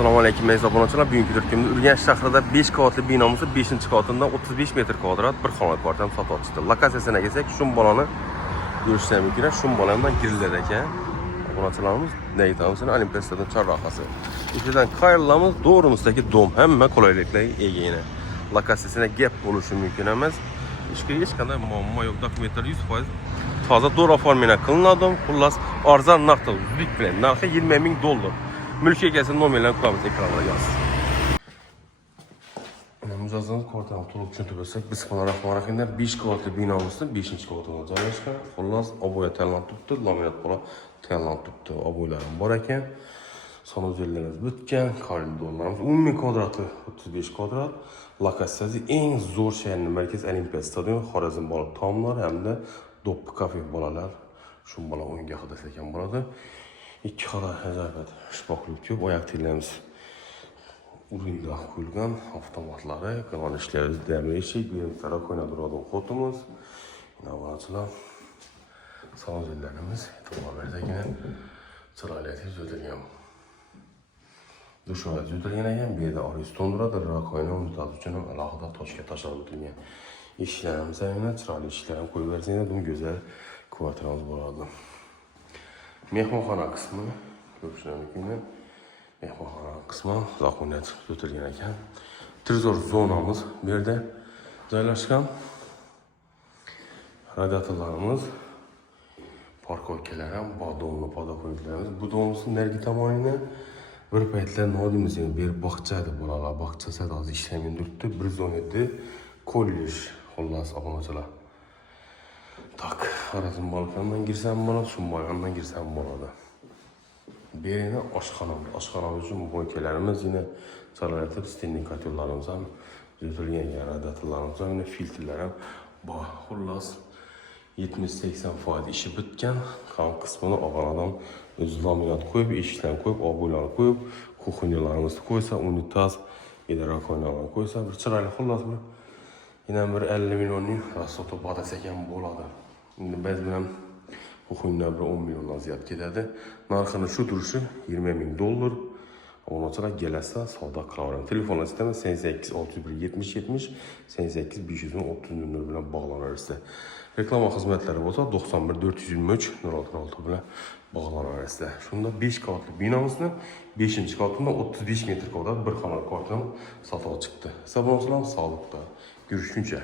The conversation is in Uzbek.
Assalomu alaykum aziz obunachilar. Bugungi turkumda Urganch shahrida 5 qavatli binomizda 5-qavatida 35 metr kvadrat bir xona kvartirani sotib olishdi. Lokatsiyasiga kelsak, Shumbolani ko'rishlar mumkin. Shumbolandan giriladi ekan. Obunachilarimiz nega aytamiz? Olimpiya stadion chorrahasi. Ichidan qayrilamiz, to'g'rimizdagi dom hamma qulayliklarga ega ena. Lokatsiyasiga gap bo'lishi mumkin emas. Hech qanday muammo yo'q, dokumentlar 100% toza to'g'ri oformina qilinadi. Xullas, arzon narxda zudlik bilan narxi $20,000. Mülk egasi nomerlerini koyamiz ekranlara yazsın. Mijozlarimiz kvartalni to'liq tushuntirib bersak, Bismillahirrahmanirrahim 5 qavatli binomizda 5-qavatida joylashgan. Xullas, oboya tayyorlanib turibdi, laminat bola tayyorlanib turibdi. Oboylarim bor ekan. Sanuzillarimiz bitgan, koridorlarimiz 10,000 kvadratli 35 kvadrat. Lokatsiyasi eng zo'r shaharning markazi Olimpiya stadioni, Xorazm baliq taomlari hamda Doppi kafe bolalar, Shumbola o'yingohi desak ham bo'ladi. 2 xona ajoyib ishboqlik ko'p, oyoq tiyilamiz. Uringa qo'yilgan avtomatlari, kanal ishlari, damir eshik, berimtara qo'ynadiradi xotimiz. Navochilar sanuzillarimiz e'tibor bersagina chiroyli etib zo'tilgan. Dushoy zo'tilgan ekan, bu yerda oriz to'ndiradi, rakoyni unutadi uchun ham alohida toshga tashlab o'tilgan. Eshiklarimiz ham chiroyli eshiklar ham qo'yib bersanglar, bu go'zal kvartiramiz bo'ladi. Mehmonxona qismi ko'rishlar mumkin. Mehmonxona qismi zaxunat o'tilgan ekan. Trezor zonamiz bu yerda joylashgan. Radiatorlarimiz, parkovkalar ham, domla podoqliklarimiz. Bu domimizning narigi tomonini bir paytlar nodimiz berib bog'cha edi, bolalar bog'chasi hozir ishlamaydi turibdi. 117 kollej xullas obunachilar. Tak, Xorazm balkondan girsam bo'ladi, Shumbolandan girsam bo'ladi. Bu yerda oshxonamiz uchun mo'ykalarimiz yine chalayotib, stenning kotellarimiz ham zo'tilgan, radiatorlarimiz ham, filtrlar ham bor. Xullas 70-80% ishi bitgan. Qon qismini oqaradon o'z laminat qo'yib, eshiklarni qo'yib, oboylarni qo'yib, kuxonyalarimizni qo'ysa, unitaz, rakoynalarni qo'ysa, bir chiroyli xullas bir yine bir 50 milyonning rasoti bor desak ham bo'ladi. Endi biz bilan kuxonyalar bir 10 milliondan ziyod ketadi. Narxini shu turishi $20,000. Obunachilar kelasa savdo qilaveramiz. Telefonlar sistemi 88 601 70 70 88 510 30 bilan bog'lanaversa. Reklama xizmatlari bo'lsa 91 423 0606 bilan bog'lanaversa. Shunda 5 qavatli binomizni 5-qavatida 35 metr kvadrat bir xona kvartirani sotib chiqdi. Sabr olsun, sog'likda. Görüşünce.